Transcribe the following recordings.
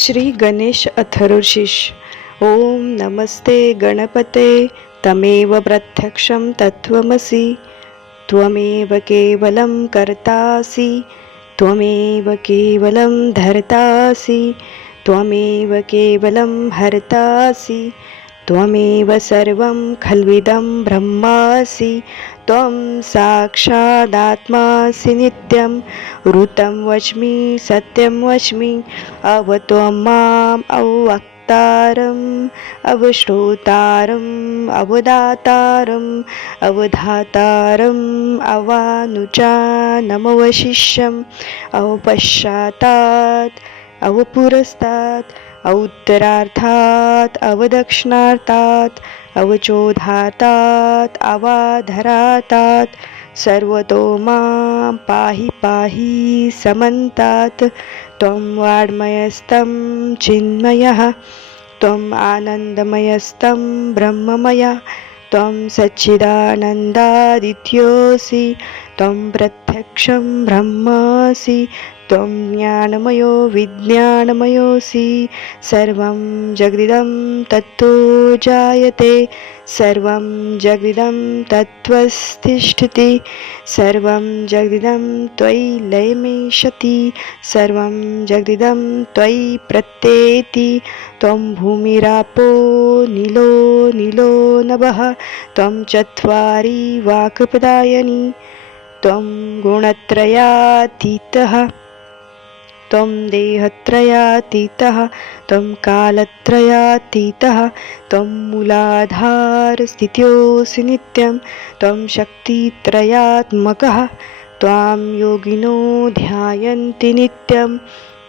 श्री गणेश अथर्वशीर्ष. ओम नमस्ते गणपते तमेव प्रत्यक्षं तत्त्वमसि त्वमेव केवलं कर्तासि त्वमेव केवलं धर्तासि त्वमेव केवलं हर्तासि त्वमेव सर्वं खल्विदं ब्रह्मासि त्वं साक्षादात्मासि नित्यं ऋतं वच्मि सत्यं वच्मि अवत्वं माम् अवक्तारम् अवश्रोतारम् अवदातारम् अवधातारम् अवानुजानमवशिष्यम् अवपश्चातात् अवपुरस्तात् औत्तरार्थात् अवदक्षिणार्थात् अवचोधातात् अवाधरातात् सर्वतो मां पाहि पाहि समन्तात्. त्वं वाङ्मयस्तं चिन्मयः त्वम् आनन्दमयस्तं ब्रह्ममयः त्वं सच्चिदानन्दादित्योऽसि त्वं प्रत्यक्षं ब्रह्मासि त्वं ज्ञानमयो विज्ञानमयोऽसि. सर्वं जगदिदं तत्तो जायते सर्वं जगदिदं तत्त्वस्तिष्ठति सर्वं जगदिदं त्वयि लयमेष्यति सर्वं जगदिदं त्वयि प्रत्येति. त्वं भूमिरापो नीलो नीलो नभः त्वं चत्वारि वाक्पदायनि त्वं गुणत्रयातीतः त्वं देहत्रयातीतः त्वं कालत्रयातीतः त्वं मूलाधारस्थितोऽसि नित्यं त्वं शक्तित्रयात्मकः त्वां योगिनो ध्यायन्ति नित्यं.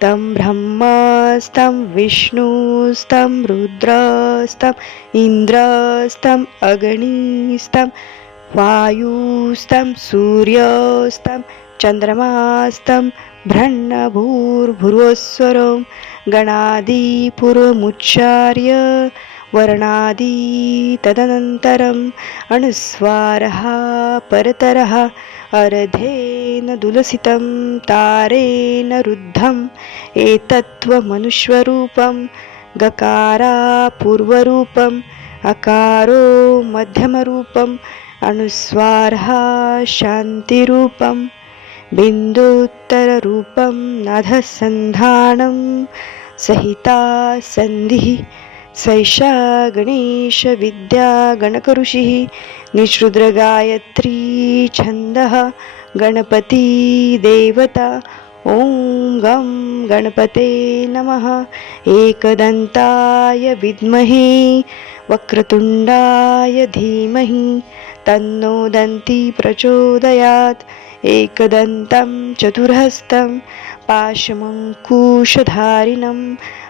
तं ब्रह्मस्तं विष्णुस्तं रुद्रस्तं इन्द्रस्तं अग्निस्तं वायुस्तं सूर्यस्तं चन्द्रमास्तं ब्रह्मभूर्भुवस्वरं गणादिपूर्वमुच्चार्य वर्णादि तदनन्तरम् अनुस्वारः परतरः अर्धेन दुलसितं तारेण रुद्धम् एतत्त्वमनुस्वरूपं गकारा पूर्वरूपम् अकारो मध्यमरूपम् अनुस्वारः शान्तिरूपं बिन्दुत्तररूपं नादसन्धानं सहिता सन्धिः सैषा गणेशविद्या गणकऋषिः निःशूद्रगायत्री छन्दः गणपति देवता. ॐ गं गणपते नमः. एकदन्ताय विद्महे वक्रतुण्डाय धीमहि तन्नो दन्ती प्रचोदयात्. एकदन्तं चतुर्हस्तं पाशमङ्कुशधारिणं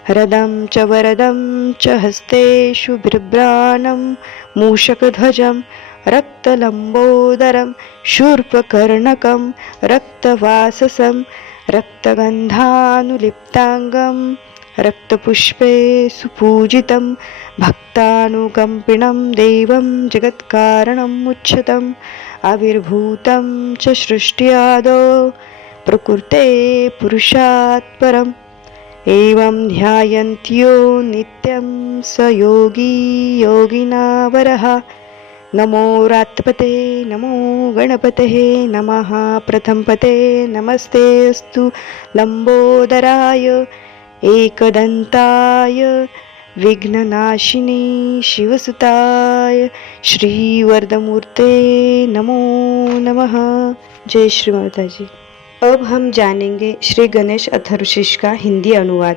हरदं च वरदं च हस्तेषु बिभ्राणं मूषकध्वजं रक्तलम्बोदरं शूर्पकर्णकं रक्तवाससं रक्तगन्धानुलिप्ताङ्गं रक्तपुष्पे सुपूजितं भक्तानुकम्पिनं देवं जगत्कारणम् उच्यतम् आविर्भूतं च सृष्ट्यादौ प्रकृते पुरुषात् परम् एवं ध्यायन्त्यो नित्यं स योगी योगिनावरः. नमो रात्पते नमो गणपतये नमः. प्रथमपते नमस्ते अस्तु लंबोदराय एकदन्ताय विघ्ननाशिनी शिवसुताय श्रीवरदमूर्ते नमो नमः. जय श्री माता जी. अब हम जानेंगे श्री गणेश अथर्वशीर्ष का हिंदी अनुवाद.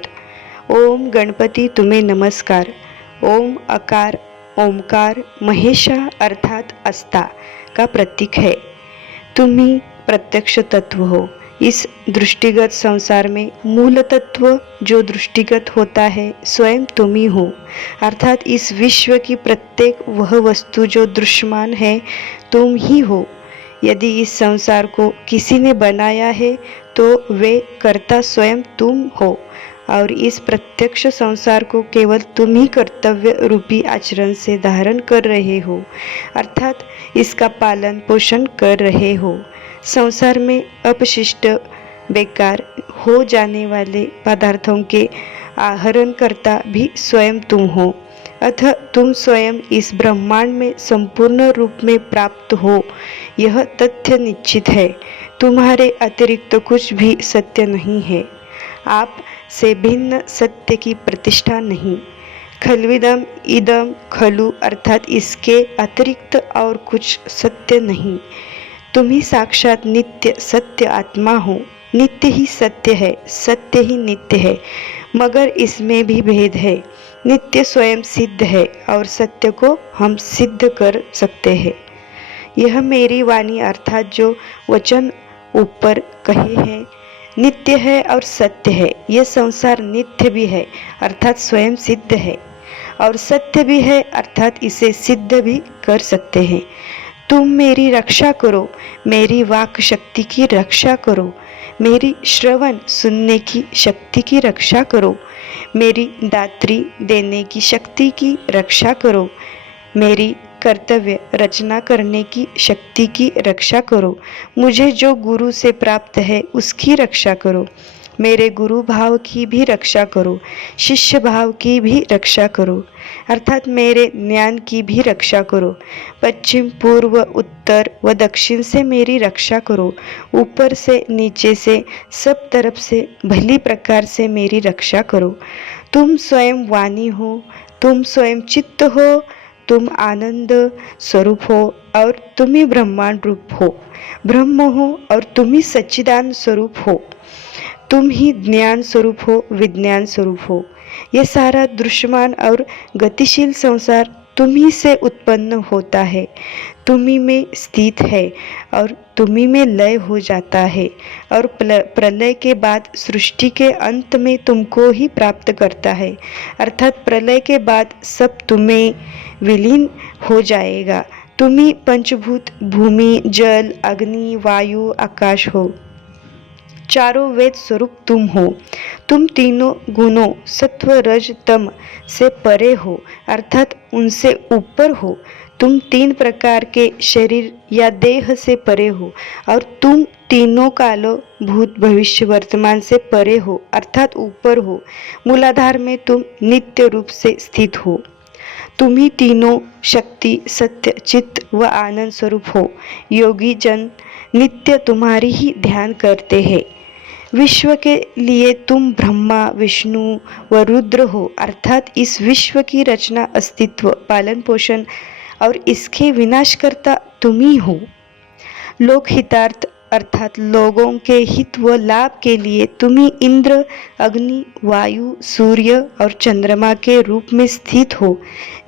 ओम गणपति तुम्हें नमस्कार. ओम अकार ओमकार महेशा अर्थात अस्ता का प्रतीक है. तुम्ही प्रत्यक्ष तत्व हो. इस दृष्टिगत संसार में मूल तत्व जो दृष्टिगत होता है स्वयं तुम ही हो. अर्थात इस विश्व की प्रत्येक वह वस्तु जो दृश्यमान है तुम ही हो. यदि इस संसार को किसी ने बनाया है तो वे कर्ता स्वयं तुम हो और इस प्रत्यक्ष संसार को केवल तुम ही कर्तव्य रूपी आचरण से धारण कर रहे हो अर्थात इसका पालन पोषण कर रहे हो. संसार में अपशिष्ट बेकार हो जाने वाले पदार्थों के आहरणकर्ता भी स्वयं तुम हो। अतः तुम स्वयं इस ब्रह्मांड में संपूर्ण रूप में प्राप्त हो, यह तथ्य निश्चित है। तुम्हारे अतिरिक्त कुछ भी सत्य नहीं है। आप से भिन्न सत्य की प्रतिष्ठा नहीं। खल्विदम इदम खलु अर्थात इसके अतिरिक्त और कुछ सत्य नहीं। तुम ही साक्षात नित्य सत्य आत्मा हो। नित्य ही सत्य है, सत्य ही नित्य है, मगर इसमें भी भेद है। नित्य स्वयं सिद्ध है और सत्य को हम सिद्ध कर सकते हैं। यह मेरी वाणी अर्थात जो वचन ऊपर कहे हैं नित्य है और सत्य है। यह संसार नित्य भी है अर्थात स्वयं सिद्ध है, और सत्य भी है अर्थात इसे सिद्ध भी कर सकते हैं। तुम मेरी रक्षा करो, मेरी वाक शक्ति की रक्षा करो, मेरी श्रवण सुनने की शक्ति की रक्षा करो, मेरी दात्री देने की शक्ति की रक्षा करो, मेरी कर्तव्य रचना करने की शक्ति की रक्षा करो, मुझे जो गुरु से प्राप्त है उसकी रक्षा करो, मेरे गुरु भाव की भी रक्षा करो, शिष्य भाव की भी रक्षा करो, अर्थात मेरे ज्ञान की भी रक्षा करो। पश्चिम पूर्व उत्तर व दक्षिण से मेरी रक्षा करो, ऊपर से नीचे से सब तरफ से भली प्रकार से मेरी रक्षा करो। तुम स्वयं वाणी हो, तुम स्वयं चित्त हो, तुम आनंद स्वरूप हो और तुम ही ब्रह्मांड रूप हो, ब्रह्म हो और तुम ही सच्चिदानंद स्वरूप हो, तुम ही ज्ञान स्वरूप हो, विज्ञान स्वरूप हो। ये सारा दृश्यमान और गतिशील संसार तुम ही से उत्पन्न होता है, तुम ही में स्थित है और तुम ही में लय हो जाता है, और प्रलय के बाद सृष्टि के अंत में तुमको ही प्राप्त करता है, अर्थात प्रलय के बाद सब तुम्हें विलीन हो जाएगा। तुम ही पंचभूत भूमि जल अग्नि वायु आकाश हो, चारों वेद स्वरूप तुम हो। तुम तीनों गुणों सत्व रज तम से परे हो अर्थात उनसे ऊपर हो। तुम तीन प्रकार के शरीर या देह से परे हो और तुम तीनों कालों भूत भविष्य वर्तमान से परे हो अर्थात ऊपर हो। मूलाधार में तुम नित्य रूप से स्थित हो। तुम ही तीनों शक्ति सत्य चित्त व आनंद स्वरूप हो। योगी जन नित्य तुम्हारी ही ध्यान करते हैं। विश्व के लिए तुम ब्रह्मा विष्णु व रुद्र हो अर्थात इस विश्व की रचना अस्तित्व पालन पोषण और इसके विनाशकर्ता तुम ही हो। लोकहितार्थ अर्थात लोगों के हित व लाभ के लिए तुम ही इंद्र अग्नि वायु सूर्य और चंद्रमा के रूप में स्थित हो,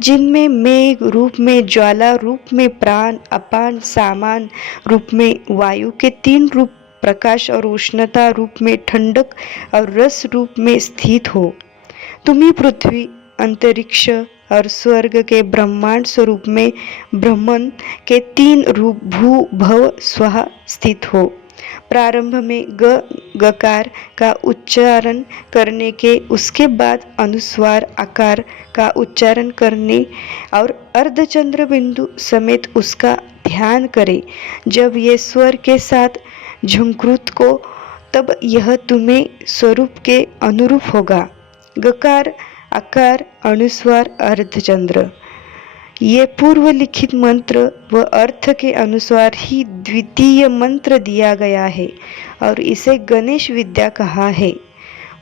जिनमें मेघ रूप में ज्वाला रूप में प्राण अपान सामान रूप में वायु के तीन रूप प्रकाश और उष्णता रूप में ठंडक और रस रूप में स्थित हो। तुम ही पृथ्वी अंतरिक्ष और स्वर्ग के ब्रह्मांड स्वरूप में ब्रह्मन के तीन रूप भू भव स्वः स्थित हो। प्रारंभ में गकार का उच्चारण करने के उसके बाद अनुस्वार आकार का उच्चारण करने और अर्धचंद्र बिंदु समेत उसका ध्यान करें। जब ये स्वर के साथ झुंकृत को तब यह तुम्हें स्वरूप के अनुरूप होगा। गकार आकार अनुस्वार अर्धचंद्र ये पूर्व लिखित मंत्र व अर्थ के अनुसार ही द्वितीय मंत्र दिया गया है और इसे गणेश विद्या कहा है।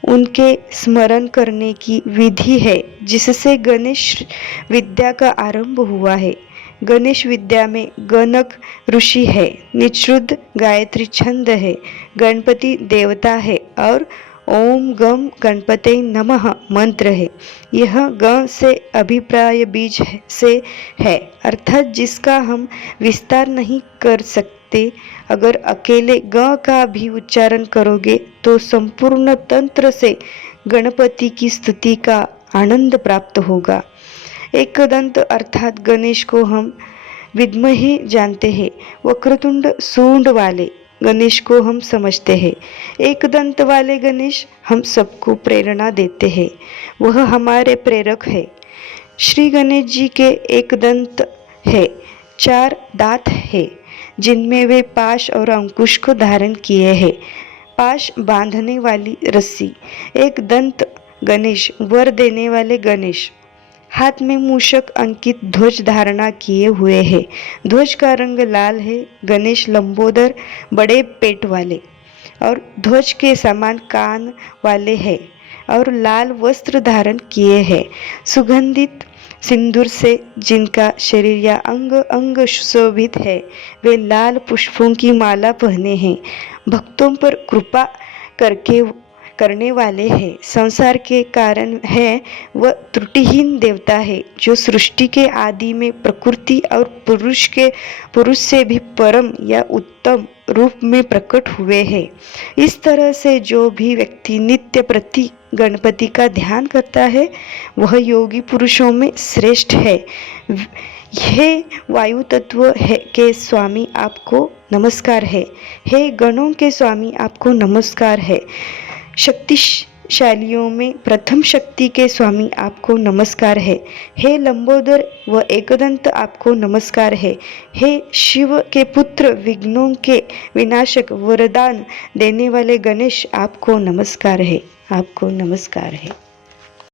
उनके स्मरण करने की विधि है जिससे गणेश विद्या का आरंभ हुआ है। गणेश विद्या में गणक ऋषि है, निश्रुद्ध गायत्री छंद है, गणपति देवता है और ओम गम गणपते नमः मंत्र है। यह ग से अभिप्राय बीज से है अर्थात जिसका हम विस्तार नहीं कर सकते। अगर अकेले ग का भी उच्चारण करोगे तो संपूर्ण तंत्र से गणपति की स्तुति का आनंद प्राप्त होगा। एकदंत अर्थात गणेश को हम विद्महे जानते हैं, वक्रतुंड सूंड वाले गणेश को हम समझते हैं। एक दंत वाले गणेश हम सबको प्रेरणा देते हैं, वह हमारे प्रेरक है। श्री गणेश जी के एक दंत है, 4 दांत है जिनमें वे पाश और अंकुश को धारण किए हैं। पाश बांधने वाली रस्सी, एक दंत गणेश, वर देने वाले गणेश, हाथ में मूषक अंकित ध्वज धारणा किए हुए है। ध्वज का रंग लाल है। गणेश लंबोदर, बड़े पेट वाले और ध्वज के समान कान वाले हैं और लाल वस्त्र धारण किए हैं। सुगंधित सिंदूर से जिनका शरीर या अंग अंग सुशोभित है, वे लाल पुष्पों की माला पहने हैं। भक्तों पर कृपा करने वाले हैं। संसार के कारण है, वह त्रुटिहीन देवता है जो सृष्टि के आदि में प्रकृति और पुरुष से भी परम या उत्तम रूप में प्रकट हुए हैं। इस तरह से जो भी व्यक्ति नित्य प्रति गणपति का ध्यान करता है, वह योगी पुरुषों में श्रेष्ठ है। हे वायु तत्व के स्वामी, आपको नमस्कार है। हे गणों के स्वामी, आपको नमस्कार है। शक्तिशालियों में प्रथम शक्ति के स्वामी, आपको नमस्कार है। हे लंबोदर व एकदंत, आपको नमस्कार है। हे शिव के पुत्र, विघ्नों के विनाशक, वरदान देने वाले गणेश, आपको नमस्कार है। आपको नमस्कार है।